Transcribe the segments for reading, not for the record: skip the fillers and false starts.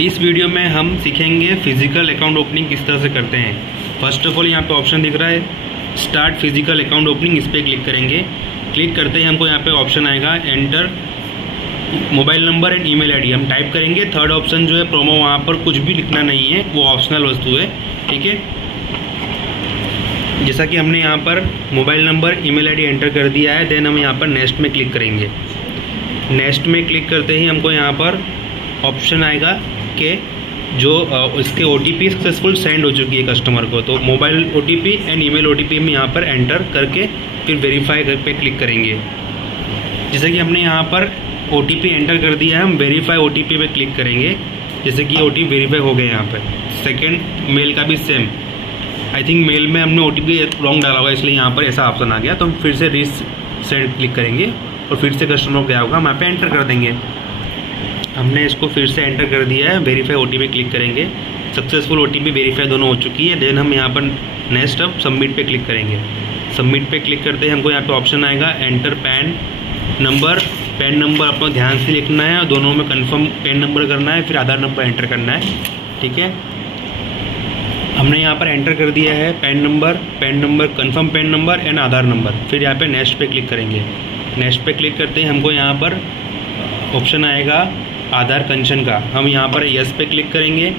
इस वीडियो में हम सीखेंगे फिजिकल अकाउंट ओपनिंग किस तरह से करते हैं। फर्स्ट ऑफ ऑल यहाँ पे ऑप्शन दिख रहा है स्टार्ट फिजिकल अकाउंट ओपनिंग, इस पर क्लिक करेंगे। क्लिक करते ही हमको यहाँ पे ऑप्शन आएगा enter mobile number and email ID, हम टाइप करेंगे। थर्ड ऑप्शन जो है प्रोमो, वहाँ पर कुछ भी लिखना नहीं है, वो ऑप्शनल वस्तु है, ठीक है। जैसा कि हमने यहाँ पर mobile number email ID enter कर दिया है, देन हम यहाँ पर नेक्स्ट में क्लिक करेंगे। नेक्स्ट में क्लिक करते ही हमको यहाँ पर ऑप्शन आएगा कि जो इसके OTP सक्सेसफुल सेंड हो चुकी है कस्टमर को, तो mobile OTP and email OTP हम यहाँ पर एंटर करके फिर वेरीफाई पे क्लिक करेंगे। जैसे कि हमने यहाँ पर OTP एंटर कर दिया है, हम वेरीफाई OTP पे क्लिक करेंगे। जैसे कि OTP वेरीफाई हो गए यहाँ पर। सेकेंड मेल का भी सेम, आई थिंक मेल में हमने OTP रॉन्ग डाला होगा, इसलिए यहाँ पर ऐसा ऑप्शन आ गया। तो हम फिर से रीसेंड क्लिक करेंगे और फिर से कस्टमर को क्या होगा, हम यहाँ पे एंटर कर देंगे। हमने इसको फिर से एंटर कर दिया है, वेरीफाई OTP क्लिक करेंगे। सक्सेसफुल OTP वेरीफाई दोनों हो चुकी है। देन हम यहाँ पर नेक्स्ट अब सबमिट पे क्लिक करेंगे। सबमिट पे क्लिक करते ही हमको यहाँ पे ऑप्शन आएगा enter pan number. Pan number अपना ध्यान से लिखना है और दोनों में कंफर्म पैन नंबर करना है, फिर आधार नंबर एंटर करना है, ठीक है। हमने यहाँ पर एंटर कर दिया है pan number confirm pan number and Aadhaar number. फिर यहाँ पे नेक्स्ट पे क्लिक करेंगे। नेक्स्ट पे क्लिक करते ही हमको यहाँ पर ऑप्शन आएगा आधार कंसर्न का, हम यहाँ पर यस पे क्लिक करेंगे।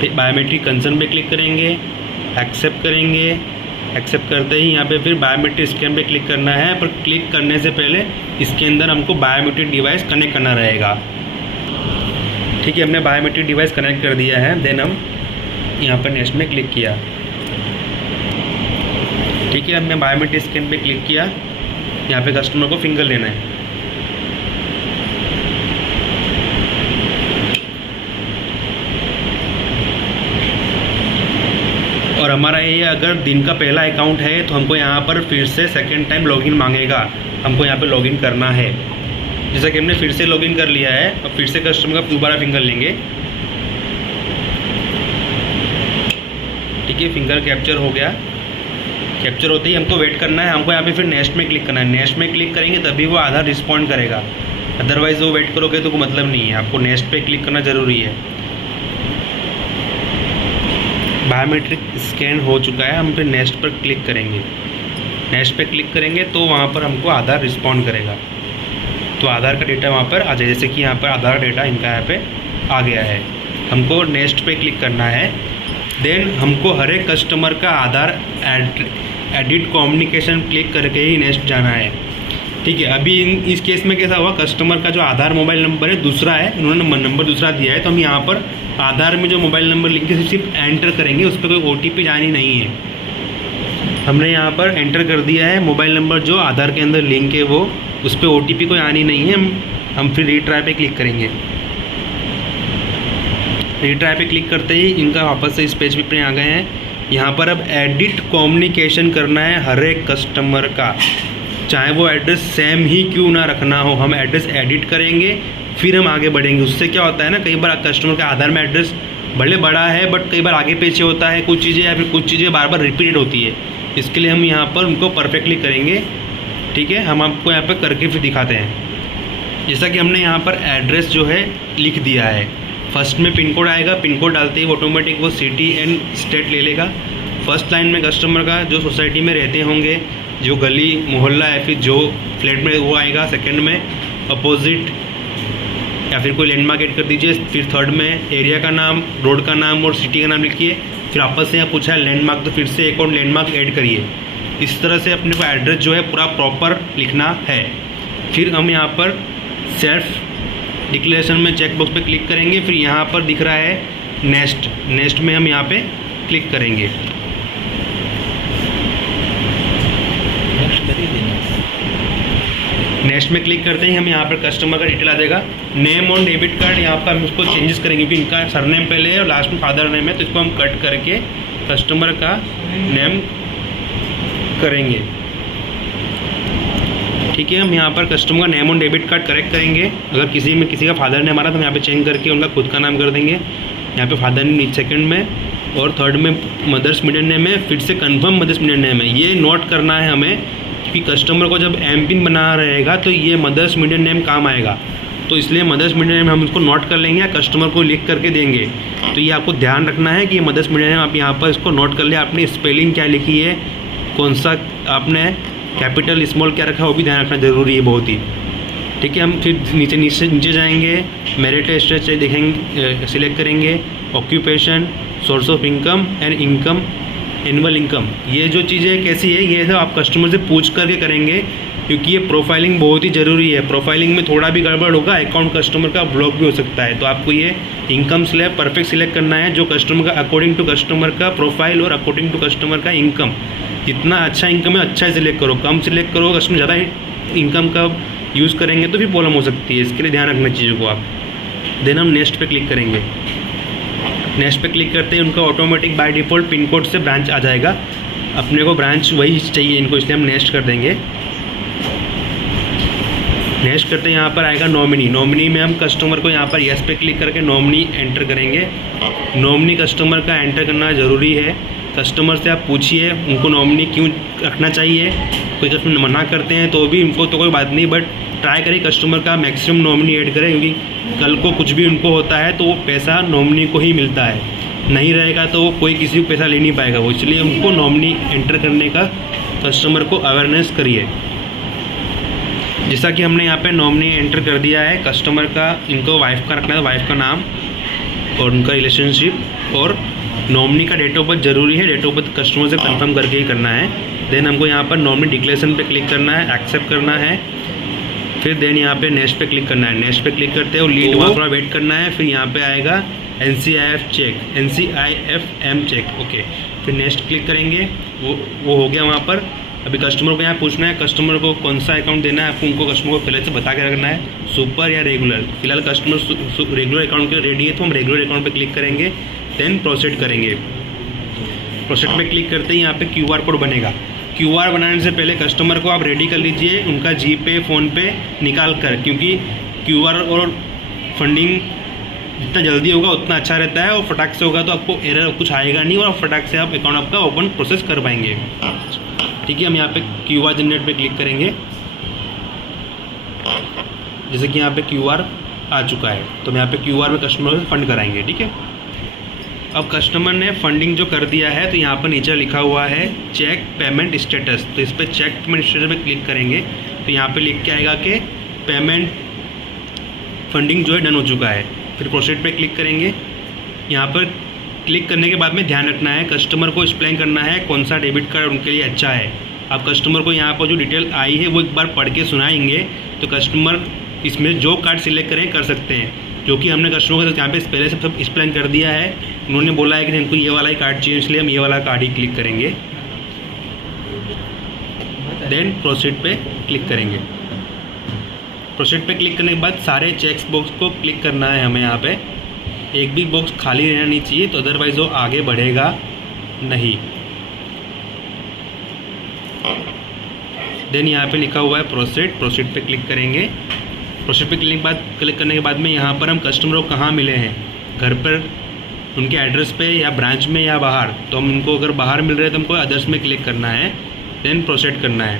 फिर बायोमेट्रिक कंसर्न पे क्लिक करेंगे, एक्सेप्ट करेंगे। एक्सेप्ट करते ही यहाँ पे फिर बायोमेट्रिक स्कैन पे क्लिक करना है, पर क्लिक करने से पहले इसके अंदर हमको बायोमेट्रिक डिवाइस कनेक्ट करना रहेगा, ठीक है। हमने बायोमेट्रिक डिवाइस कनेक्ट कर दिया है। देन हम यहाँ पर नेक्स्ट में क्लिक किया, ठीक है। हमने बायोमेट्रिक स्कैन पे क्लिक किया, यहाँ पे कस्टमर को फिंगर लेना है। और हमारा ये अगर दिन का पहला अकाउंट है तो हमको यहाँ पर फिर से सेकंड टाइम लॉगिन मांगेगा, हमको यहाँ पे लॉगिन करना है। जैसा कि हमने फिर से लॉगिन कर लिया है, अब फिर से कस्टमर का दोबारा फिंगर लेंगे, ठीक है। फिंगर कैप्चर हो गया। कैप्चर होते ही हमको वेट करना है, हमको यहाँ पे फिर नेक्स्ट में क्लिक करना है। नेक्स्ट में क्लिक करेंगे तभी वो आधार रिस्पॉन्ड करेगा, अदरवाइज़ वो वेट करोगे तो कोई मतलब नहीं है। आपको नेक्स्ट पे क्लिक करना ज़रूरी है। बायोमेट्रिक स्कैन हो चुका है, हम फिर नेक्स्ट पर क्लिक करेंगे। नेक्स्ट पे क्लिक करेंगे तो वहाँ पर हमको आधार रिस्पॉन्ड करेगा, तो आधार का डेटा वहाँ पर आ जाए। जैसे कि यहाँ पर आधार डेटा इनका यहाँ पे आ गया है। हमको नेक्स्ट पे क्लिक करना है। देन हमको हर एक कस्टमर का आधार एडिट कम्युनिकेशन क्लिक करके ही नेक्स्ट जाना है, ठीक है। अभी इस केस में कैसा हुआ, कस्टमर का जो आधार मोबाइल नंबर है दूसरा है, उन्होंने नंबर दूसरा दिया है, तो हम यहाँ पर आधार में जो मोबाइल नंबर लिंक है सिर्फ एंटर करेंगे, उस पर कोई OTP जानी नहीं है। हमने यहाँ पर एंटर कर दिया है मोबाइल नंबर जो आधार के अंदर लिंक है, वो उस पर OTP कोई आनी नहीं है। हम फिर रीट्राई पे क्लिक करेंगे। रीट्राई पे क्लिक करते ही इनका वापस से इस पेज पे आ गए हैं। यहाँ पर अब एडिट कम्युनिकेशन करना है हर एक कस्टमर का, चाहे वो एड्रेस सेम ही क्यों ना रखना हो, हम एड्रेस एडिट करेंगे फिर हम आगे बढ़ेंगे। उससे क्या होता है ना, कई बार कस्टमर का आधार में एड्रेस भले बड़ा है बट कई बार आगे पीछे होता है कुछ चीज़ें, या फिर कुछ चीज़ें बार बार रिपीटेड होती है। इसके लिए हम यहाँ पर उनको परफेक्टली करेंगे, ठीक है। हम आपको यहाँ पर करके फिर दिखाते हैं। जैसा कि हमने यहाँ पर एड्रेस जो है लिख दिया है, फर्स्ट में पिन कोड आएगा, पिन कोड डालते ही ऑटोमेटिक वो सिटी एंड स्टेट ले लेगा। फर्स्ट लाइन में कस्टमर का जो सोसाइटी में रहते होंगे, जो गली मोहल्ला या फिर जो फ्लैट में, वो आएगा। सेकंड में अपोजिट या फिर कोई लैंडमार्क ऐड कर दीजिए। फिर थर्ड में एरिया का नाम, रोड का नाम और सिटी का नाम लिखिए। फिर आपस से यहाँ पूछा है लैंडमार्क, तो फिर से एक और लैंडमार्क ऐड करिए। इस तरह से अपने को एड्रेस जो है पूरा प्रॉपर लिखना है। फिर हम यहाँ पर सेल्फ डिक्लेरेशन में चेक बॉक्स पे क्लिक करेंगे। फिर यहाँ पर दिख रहा है नेक्स्ट में हम यहाँ पे क्लिक करेंगे। नेक्स्ट में क्लिक करते ही हम यहाँ पर कस्टमर का डिटेल आ जाएगा। नेम ऑन डेबिट कार्ड, यहाँ पर हम उसको चेंजेस करेंगे क्योंकि इनका सरनेम पहले है और लास्ट में फादर नेम है, तो इसको हम कट करके कस्टमर का नेम करेंगे, ठीक है। हम यहाँ पर कस्टमर का name on debit card correct करेंगे। अगर किसी का फादर नेम आ रहा तो हम यहाँ पे चेंज करके उनका खुद का नाम कर देंगे। यहाँ पे फादर नेम सेकंड में और थर्ड में मदर्स मिडिल नेम है, फिर से कंफर्म मदर्स मिडिल नेम है। ये नोट करना है हमें कि कस्टमर को जब एमपिन बना रहेगा तो ये मदर्स मिडिल नेम काम आएगा। तो इसलिए मदर्स मीडिया नेम हम इसको नोट कर लेंगे या कस्टमर को लिख करके देंगे। तो ये आपको ध्यान रखना है कि ये मदर्स मीडिया नेम आप यहाँ पर इसको नोट कर ले। आपने स्पेलिंग क्या लिखी है, कौन सा आपने कैपिटल स्मॉल क्या रखा है, वो भी ध्यान रखना ज़रूरी है बहुत ही। ठीक है, हम फिर नीचे जाएंगे, मेरिट स्टेटस देखेंगे, सिलेक्ट करेंगे, occupation, source of income and income, annual income. ये जो चीज़ें कैसी है, ये सब आप कस्टमर से पूछ करके करेंगे, क्योंकि ये प्रोफाइलिंग बहुत ही ज़रूरी है। प्रोफाइलिंग में थोड़ा भी गड़बड़ होगा, अकाउंट कस्टमर का ब्लॉक भी हो सकता है। तो आपको ये इनकम स्लैब परफेक्ट सिलेक्ट करना है, जो कस्टमर का अकॉर्डिंग टू कस्टमर का प्रोफाइल और अकॉर्डिंग टू कस्टमर का इनकम। जितना अच्छा इनकम है अच्छा सिलेक्ट करो, कम सिलेक्ट करो, कस्टमर ज़्यादा इनकम का यूज़ करेंगे तो भी प्रॉब्लम हो सकती है। इसके लिए ध्यान रखना चीज़ों को आप। देन हम नेक्स्ट पे क्लिक करेंगे। नेक्स्ट पे क्लिक करते ही उनका automatic by default pin code से ब्रांच आ जाएगा। अपने को ब्रांच वही चाहिए इनको, इसलिए हम नेक्स्ट कर देंगे। नेक्स्ट करते हैं, यहाँ पर आएगा नॉमिनी। नॉमिनी में हम कस्टमर को यहाँ पर यस पे क्लिक करके नॉमिनी एंटर करेंगे। नॉमिनी कस्टमर का एंटर करना ज़रूरी है। कस्टमर से आप पूछिए उनको नॉमिनी क्यों रखना चाहिए। कोई कस्टमर मना करते हैं तो भी उनको तो कोई बात नहीं, बट ट्राई करें कस्टमर का मैक्सिमम नॉमिनी ऐड करें, क्योंकि कल को कुछ भी उनको होता है तो वो पैसा नॉमिनी को ही मिलता है। नहीं रहेगा तो वो कोई किसी को पैसा ले नहीं पाएगा वो, इसलिए उनको नॉमिनी एंटर करने का कस्टमर को अवेयरनेस करिए। जैसा कि हमने यहाँ पे नॉमिनी एंटर कर दिया है, कस्टमर का इनको वाइफ का रखना है, वाइफ का नाम और उनका रिलेशनशिप, और नॉमिनी का डेट ऑफ बर्थ जरूरी है। डेट ऑफ बर्थ कस्टमर से कंफर्म करके ही करना है। देन हमको यहाँ पर नॉमिनी डिक्लेरेशन पे क्लिक करना है, एक्सेप्ट करना है। फिर देन यहाँ पे नेक्स्ट पे क्लिक करना है। नेक्स्ट पे क्लिक करते हो लीड वहाँ थोड़ा वेट करना है। फिर यहाँ पे आएगा NCIF check, NCIFM check, okay. फिर नेक्स्ट क्लिक करेंगे, वो हो गया वहाँ पर। अभी कस्टमर को यहाँ पूछना है कस्टमर को कौन सा अकाउंट देना है। आपको उनको कस्टमर को पहले से बता के रखना है, सुपर या रेगुलर। फिलहाल कस्टमर रेगुलर अकाउंट के रेडी है तो हम रेगुलर अकाउंट पे क्लिक करेंगे, देन प्रोसीड करेंगे। प्रोसीड पे क्लिक करते ही यहाँ पे QR कोड बनेगा। QR बनाने से पहले कस्टमर को आप रेडी कर लीजिए उनका GPay फ़ोनपे निकाल कर, क्योंकि QR और फंडिंग जितना जल्दी होगा उतना अच्छा रहता है, और फटाक से होगा तो आपको एरर कुछ आएगा नहीं और फटाक से आप अकाउंट आपका ओपन प्रोसेस कर पाएंगे। ठीक है, हम यहाँ पे QR जनरेट पे क्लिक करेंगे। जैसे कि यहाँ पे QR आ चुका है तो हम यहाँ पे QR में कस्टमर से फंड कराएंगे। ठीक है, अब कस्टमर ने फंडिंग जो कर दिया है तो यहाँ पर नीचे लिखा हुआ है चेक पेमेंट स्टेटस। तो इस पर चेक पेमेंट स्टेटस पे क्लिक करेंगे तो यहाँ पे लिख के आएगा कि पेमेंट फंडिंग जो है डन हो चुका है। फिर प्रोसीड पे क्लिक करेंगे। यहाँ पर क्लिक करने के बाद में ध्यान रखना है कस्टमर को एक्सप्लेन करना है कौन सा डेबिट कार्ड उनके लिए अच्छा है। आप कस्टमर को यहाँ पर जो डिटेल आई है वो एक बार पढ़ के सुनाएंगे तो कस्टमर इसमें जो कार्ड सिलेक्ट करें कर सकते हैं, जो कि हमने कस्टमर के साथ यहाँ पे पहले से सब एक्सप्लेन कर दिया है। उन्होंने बोला है कि हमको ये वाला ही कार्ड चाहिए, इसलिए हम ये वाला कार्ड ही क्लिक करेंगे। देन प्रोसीड पे क्लिक करेंगे। प्रोसीड पे क्लिक करने के बाद सारे चेक्स बॉक्स को क्लिक करना है हमें। यहाँ पे एक भी बॉक्स खाली रहना नहीं चाहिए, तो अदरवाइज वो आगे बढ़ेगा नहीं। देन यहाँ पे लिखा हुआ है प्रोसीड, प्रोसीड पे क्लिक करेंगे। प्रोसीड पे क्लिक करने के बाद में यहाँ पर हम कस्टमर को कहाँ मिले हैं, घर पर उनके एड्रेस पे या ब्रांच में या बाहर। तो हम उनको अगर बाहर मिल रहे हैं तो हमको अदर्स में क्लिक करना है, देन प्रोसीड करना है।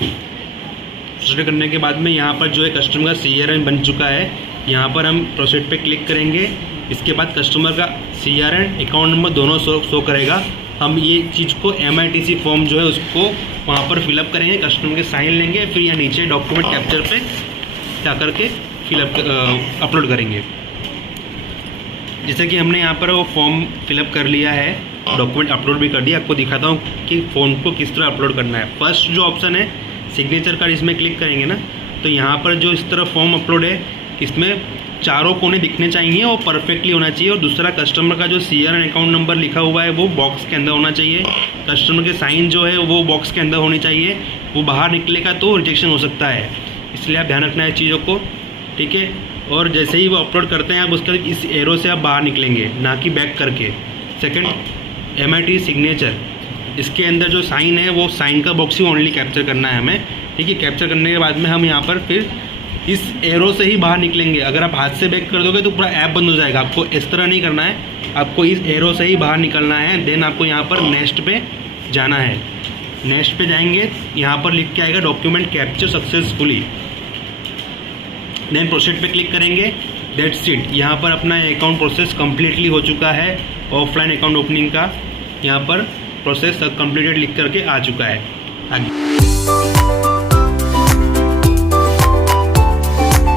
प्रोसीड करने के बाद में यहाँ पर जो है कस्टमर का CRN बन चुका है। यहाँ पर हम प्रोसीड पे क्लिक करेंगे। इसके बाद कस्टमर का CRN अकाउंट नंबर दोनों शो करेगा। हम ये चीज़ को MITC फॉर्म जो है उसको वहाँ पर फिलअप करेंगे, कस्टमर के साइन लेंगे, फिर यहाँ नीचे डॉक्यूमेंट कैप्चर पे जा करके फिलअप अपलोड करेंगे। जैसे कि हमने यहाँ पर वो फॉर्म फिलअप कर लिया है, डॉक्यूमेंट अपलोड भी कर दिया। आपको दिखाता हूँ कि फॉर्म को किस तरह अपलोड करना है। फर्स्ट जो ऑप्शन है सिग्नेचर कार्ड, इसमें क्लिक करेंगे ना तो यहाँ पर जो इस तरह फॉर्म अपलोड है इसमें चारों कोने दिखने चाहिए और परफेक्टली होना चाहिए। और दूसरा कस्टमर का जो CRN अकाउंट नंबर लिखा हुआ है वो बॉक्स के अंदर होना चाहिए। कस्टमर के साइन जो है वो बॉक्स के अंदर होनी चाहिए। वो बाहर निकलेगा तो रिजेक्शन हो सकता है, इसलिए आप ध्यान रखना है चीज़ों को। ठीक है, और जैसे ही वो अपलोड करते हैं आप उसके इस एरो से आप बाहर निकलेंगे, ना कि बैक करके। सेकंड MIT सिग्नेचर, इसके अंदर जो साइन है वो साइन का बॉक्स ही ओनली कैप्चर करना है हमें। ठीक है, कैप्चर करने के बाद में हम यहाँ पर फिर इस एरो से ही बाहर निकलेंगे। अगर आप हाथ से बैक कर दोगे तो पूरा ऐप बंद हो जाएगा। आपको इस तरह नहीं करना है, आपको इस एरो से ही बाहर निकलना है। देन आपको यहाँ पर नेक्स्ट पे जाना है। नेक्स्ट पे जाएंगे, यहाँ पर लिख के आएगा document capture successfully. Then proceed पे क्लिक करेंगे। दैट्स इट, यहाँ पर अपना अकाउंट प्रोसेस कम्प्लीटली हो चुका है। ऑफलाइन अकाउंट ओपनिंग का यहाँ पर प्रोसेस कंप्लीटेड लिख करके आ चुका है। आगे